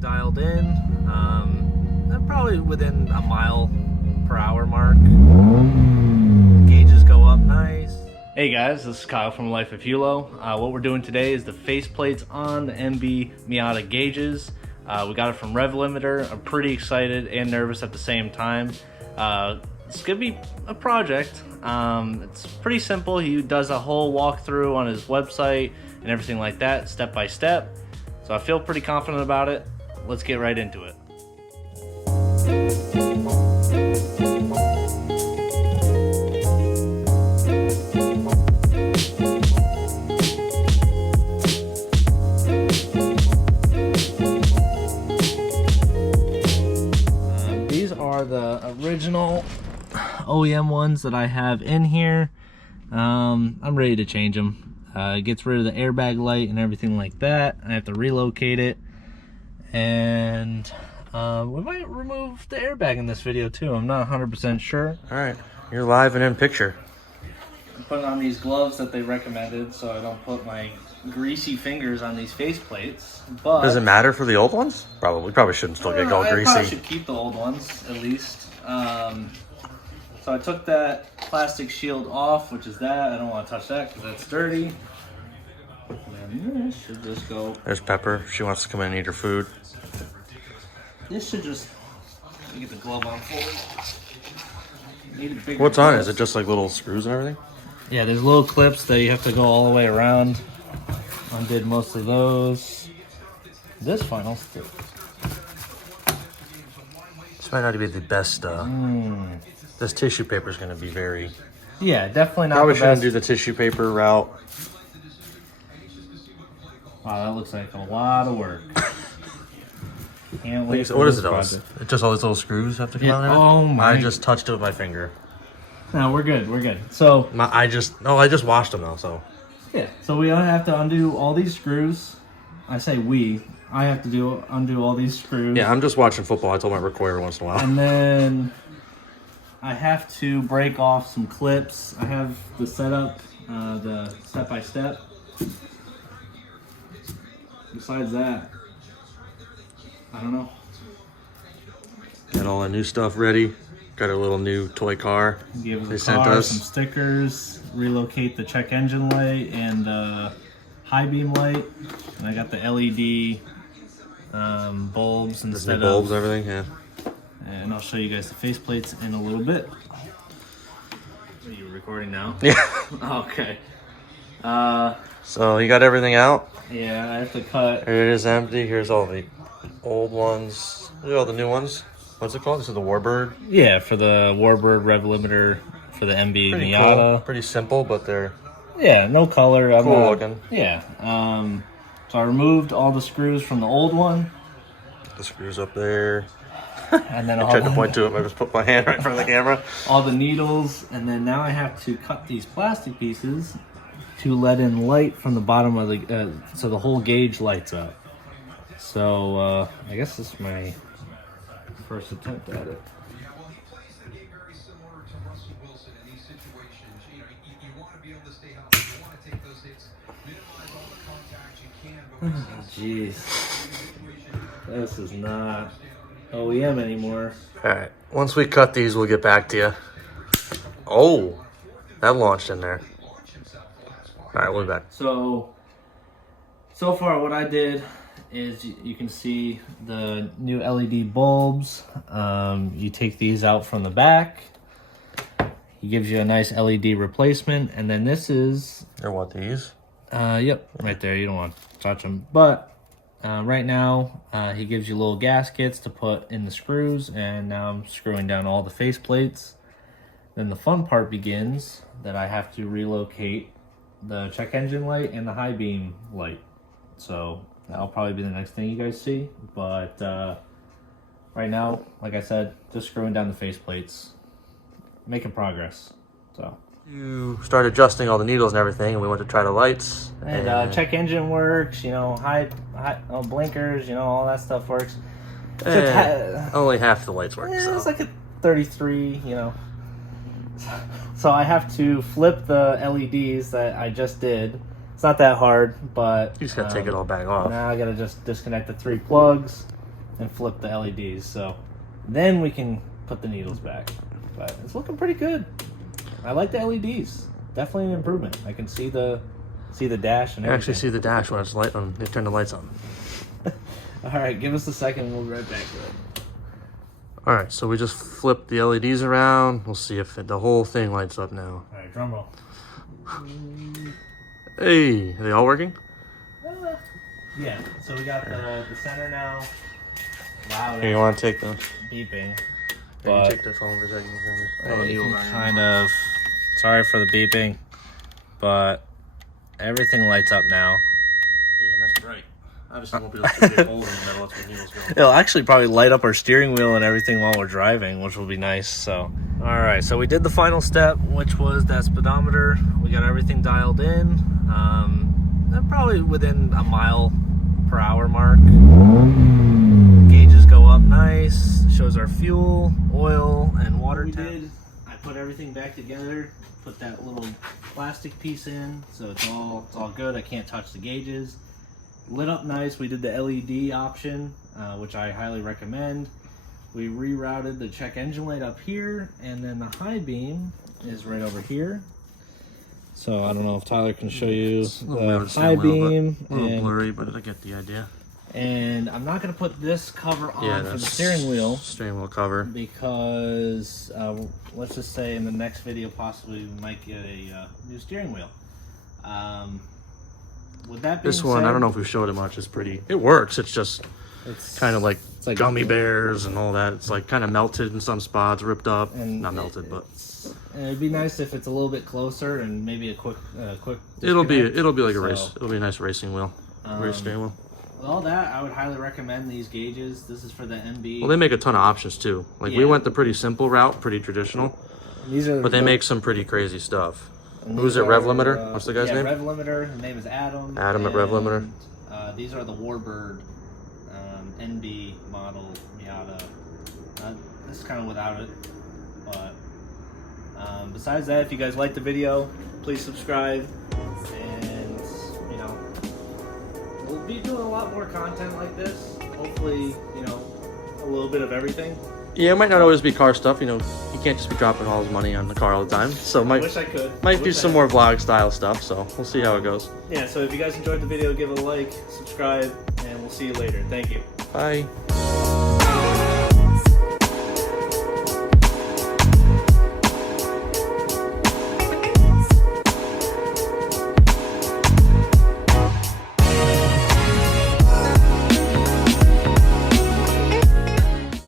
everything dialed in. Probably within a mile/hour mark. Gauges go up nice. Hey guys, this is Kyle from Life of Hulo. What we're doing today is the faceplates on the MB Miata gauges. We got it from Revlimiter. I'm pretty excited and nervous at the same time. It's gonna be a project. It's pretty simple. He does a whole walkthrough on his website and everything like that, step by step. So I feel pretty confident about it. Let's get right into it. These are the original OEM ones that I have in here. I'm ready to change them. It gets rid of the airbag light and everything like that. I have to relocate it, and we might remove the airbag in this video too. I'm not 100% sure. All right, you're live and in picture. I'm putting on these gloves that they recommended so I don't put my greasy fingers on these faceplates. But does it matter for the old ones? We probably shouldn't still get all greasy. I probably should keep the old ones at least. So I took that plastic shield off, which is that. I don't want to touch that because that's dirty. And then this should just go. There's Pepper. She wants to come in and eat her food. This should just. Let me get the glove on fully. What's on it? Is it just like little screws and everything? Yeah, there's little clips that you have to go all the way around. Undid most of those. This final stick. This might not be the best. This tissue paper is going to be very. Yeah, definitely not. Probably the shouldn't best. do the tissue paper route. Wow, that looks like a lot of work. Can't wait. What is it? It's just all these little screws have to come out of it? Oh my! I just touched it with my finger. No, we're good. We're good. So I just washed them though. So yeah, so we have to undo all these screws. I say we. I have to undo all these screws. yeah, I'm just watching football. I told my record every once in a while. And then I have to break off some clips. I have the setup, the step-by-step. Besides that, I don't know. Got all the new stuff ready. Got a little new toy car Give they the sent car us. some stickers, relocate the check engine light and high beam light. And I got the LED bulbs instead of bulbs, everything, yeah. And I'll show you guys the faceplates in a little bit. Are you recording now? Yeah. Okay. So you got everything out. Yeah, I have to cut. Here it is empty. Here's all the old ones. Look at all the new ones. What's it called? This is the WARBIRD. Yeah, for the WARBIRD rev limiter for the MB Pretty Miata. cool. Pretty simple, but they're Yeah, no color. cool looking. Yeah. So I removed all the screws from the old one. The screws up there. And then I tried to point to it, but I just put my hand right in front of the camera. all the needles, and then now I have to cut these plastic pieces to let in light from the bottom of the so the whole gauge lights up. So I guess this is my first attempt at it. Jeez, this is not OEM anymore. All right. Once we cut these, we'll get back to you. Oh, that launched in there. All right, we'll be back. So far what I did is you can see the new LED bulbs. You take these out from the back. He gives you a nice LED replacement, and then this is Or what, these? yep, right there. You don't want to touch them, but right now he gives you little gaskets to put in the screws, and now I'm screwing down all the face plates. Then the fun part begins, that I have to relocate the check engine light and the high beam light. So that'll probably be the next thing you guys see, but right now, like I said, just screwing down the face plates, making progress. So You start adjusting all the needles and everything, and we went to try the lights. and check engine works, you know, high blinkers, you know, all that stuff works. Only half the lights work. So. It's like a 33, you know. So I have to flip the LEDs that I just did. It's not that hard, but You just gotta take it all back off. now I gotta just disconnect the 3 plugs, and flip the LEDs. So then we can put the needles back. But it's looking pretty good. I like the LEDs. Definitely an improvement. I can see the dash and everything. You actually see the dash when it's light on. They turn the lights on. All right, give us a second and we'll be right back to it. All right, so we just flipped the LEDs around. We'll see if the whole thing lights up now. All right, drum roll. Hey, are they all working? Yeah, so we got the center now. Loud. Here, you want to take the... Beeping. But you take the phone for a second. Kind of. Sorry for the beeping, but everything lights up now. Yeah, that's bright. Obviously, won't be able to get a hole in the middle. That's where needles go. It'll actually probably light up our steering wheel and everything while we're driving, which will be nice. So, all right. So we did the final step, which was that speedometer. We got everything dialed in. Probably within a mile/hour mark. Gauges go up nice. Shows our fuel, oil, and water temp. I put everything back together. Put that little plastic piece in, so it's all good. I can't touch the gauges. Lit up nice. We did the LED option, which I highly recommend. We rerouted the check engine light up here, and then the high beam is right over here. So I don't know if Tyler can show you the high beam. A little blurry, but I get the idea. And I'm not going to put this cover on for the steering wheel. Steering wheel cover. Because let's just say in the next video possibly we might get a new steering wheel. With that being this one, said, I don't know if we've showed it much. It's pretty. It works. It's just kind of like gummy bears and all that. It's like kind of melted in some spots, ripped up. And not melted, but. And it'd be nice if it's a little bit closer and maybe a quick. It'll be like a race. It'll be a nice racing wheel, race steering wheel. With all that, I would highly recommend these gauges. This is for the NB. Well, they make a ton of options too. Like we went the pretty simple route, pretty traditional. But they make some pretty crazy stuff. Who's it? Revlimiter? What's the guy's name? Revlimiter. His name is Adam. Adam at Revlimiter. These are the WARBIRD NB model Miata. This is kind of without it, but besides that, if you guys like the video, please subscribe, and we'll be doing a lot more content like this. Hopefully, a little bit of everything. Yeah, it might not always be car stuff. You can't just be dropping all his money on the car all the time. So I wish I could. Might be some more vlog style stuff. So we'll see how it goes. Yeah. So if you guys enjoyed the video, give it a like, subscribe, and we'll see you later. Thank you. Bye.